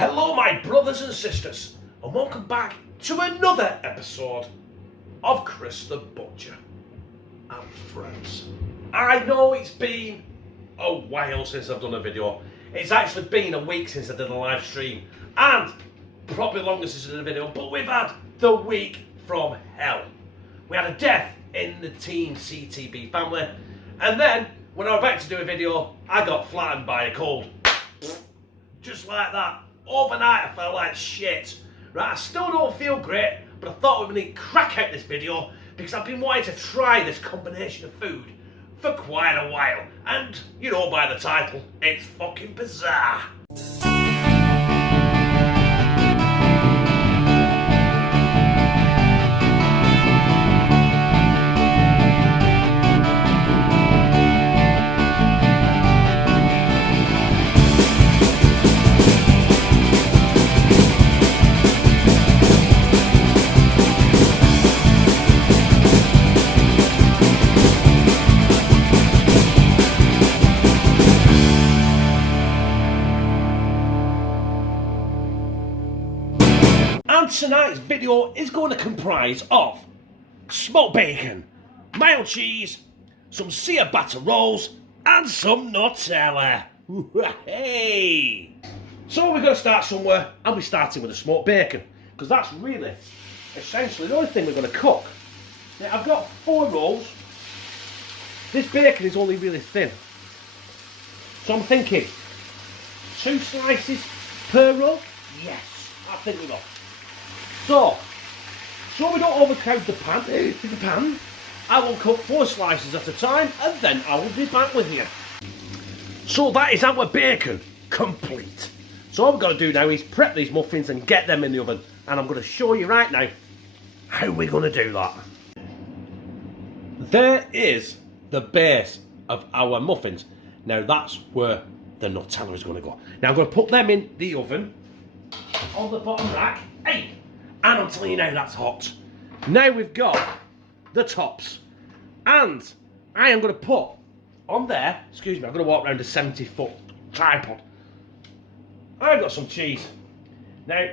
Hello my brothers and sisters, and welcome back to another episode of Chris the Butcher and Friends. I know it's been a while since I've done a video. It's actually been a week since I did a live stream, and probably longer since I did a video, but we've had the week from hell. We had a death in the Team CTB family, and then when I was about to do a video, I got flattened by a cold. Just like that. Overnight I felt like shit. Right, I still don't feel great, but I thought we would crack out this video because I've been wanting to try this combination of food for quite a while. And, you know by the title, it's fucking bizarre. And tonight's video is going to comprise of smoked bacon, mild cheese, some ciabatta rolls, and some Nutella. Hey! So we're going to start somewhere, and we're starting with the smoked bacon, because that's really, essentially, the only thing we're going to cook. Now, I've got 4 rolls. This bacon is only really thin. So I'm thinking, 2 slices per roll? Yes, I think we will. So we don't overcrowd the pan, I will cook 4 slices at a time, and then I will be back with you. So that is our bacon complete. So all we've got to do now is prep these muffins and get them in the oven. And I'm going to show you right now how we're going to do that. There is the base of our muffins. Now that's where the Nutella is going to go. Now I'm going to put them in the oven on the bottom rack. Hey! And I'm telling you now, that's hot. Now we've got the tops. And I am going to put on there, excuse me, I'm going to walk around a 70-foot tripod. I've got some cheese. Now,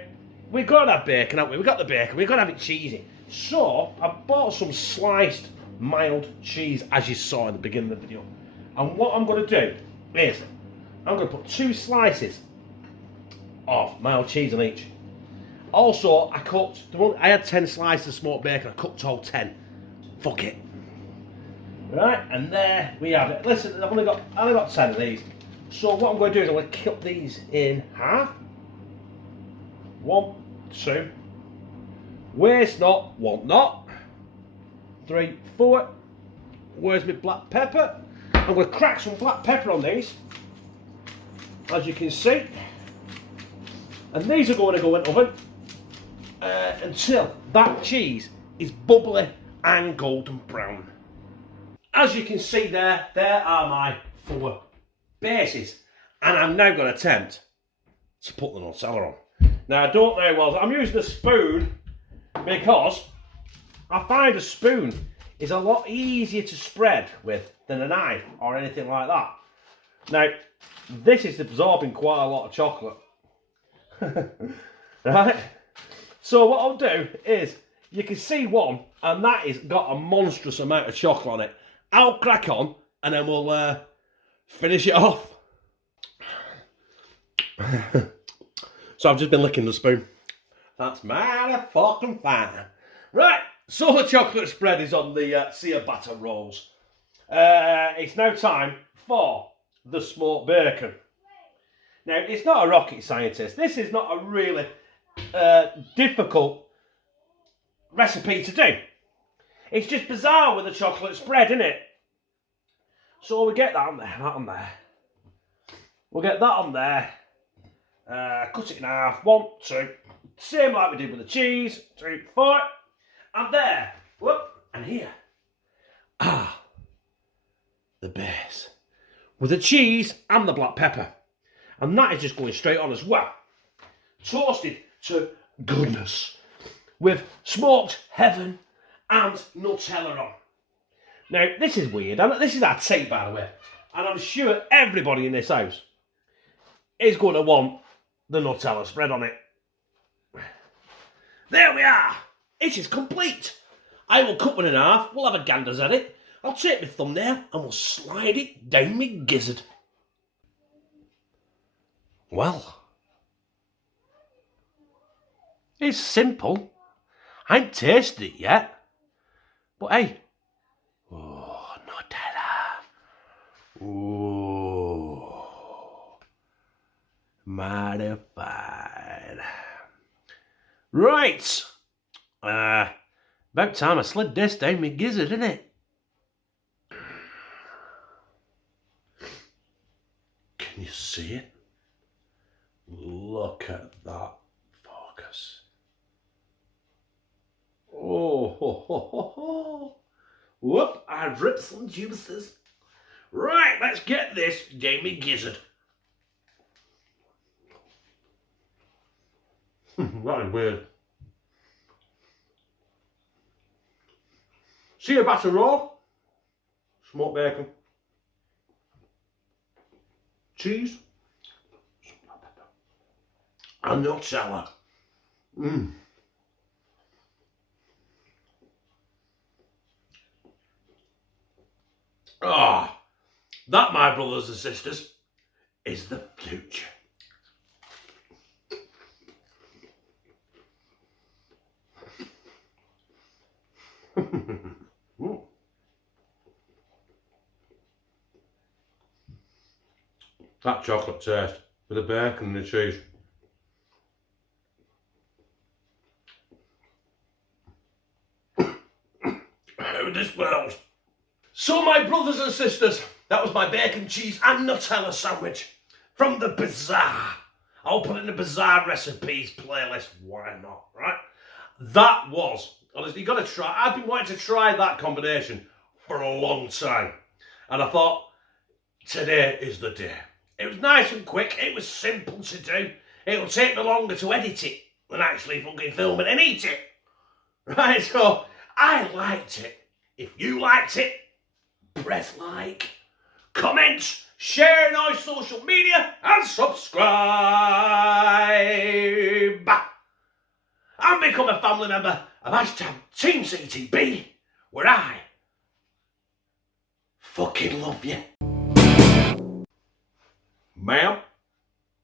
we've got to have bacon, haven't we? We've got the bacon, we've got to have it cheesy. So, I bought some sliced mild cheese, as you saw in the beginning of the video. And what I'm going to do is, I'm going to put 2 slices of mild cheese on each. Also, I had 10 slices of smoked bacon, I cooked all 10. Fuck it. Right, and there we have it. Listen, I've only got 10 of these. So what I'm going to do is I'm going to cut these in half. 1, 2. Waste not, want not. 3, 4. Where's my black pepper? I'm going to crack some black pepper on these, as you can see. And these are going to go in the oven until that cheese is bubbly and golden brown. As you can see there are my 4 bases. And I'm now going to attempt to put the Nutella on. Now I don't know, well, I'm using a spoon because I find a spoon is a lot easier to spread with than a knife or anything like that. Now, this is absorbing quite a lot of chocolate. Right, so what I'll do is you can see one, and that has got a monstrous amount of chocolate on it. I'll crack on and then we'll finish it off. So I've just been licking the spoon. That's mighty fucking fine. Right, so the chocolate spread is on the ciabatta rolls. It's now time for the smoked bacon. Now, it's not a rocket scientist. This is not a really difficult recipe to do. It's just bizarre with the chocolate spread, isn't it? So we get that on there, that on there. We'll get that on there. Cut it in half. 1, 2. Same like we did with the cheese. 3, 4. And there. Whoop. And here. Ah. The base. With the cheese and the black pepper. And that is just going straight on as well. Toasted to goodness. With smoked heaven and Nutella on. Now, this is weird. This is our tea, by the way. And I'm sure everybody in this house is going to want the Nutella spread on it. There we are. It is complete. I will cut one in half. We'll have a ganders at it. I'll take my thumbnail and we'll slide it down my gizzard. Well, it's simple. I ain't tasted it yet. But hey. Oh, Nutella. Ooh. Modified. Right. About time I slid this down my gizzard, isn't it? Can you see it? Look at that focus. Oh, ho, ho, ho, ho. Whoop, I've ripped some juices. Right, let's get this down my gizzard. That is weird. Ciabatta roll, smoked bacon, cheese, and Nutella. Ah, that, my brothers and sisters, is the future. That chocolate taste with the bacon and the cheese. Out of this world. So my brothers and sisters, that was my bacon, cheese and Nutella sandwich from the Bizzare. I'll put it in the Bizzare Recipes playlist. Why not, right? That was, honestly, you got to try. I've been wanting to try that combination for a long time. And I thought, today is the day. It was nice and quick. It was simple to do. It'll take me longer to edit it than actually fucking film it and eat it. Right, so I liked it. If you liked it, press like, comment, share on our social media, and subscribe. And become a family member of #TeamCTB, where I fucking love you. Ma'am?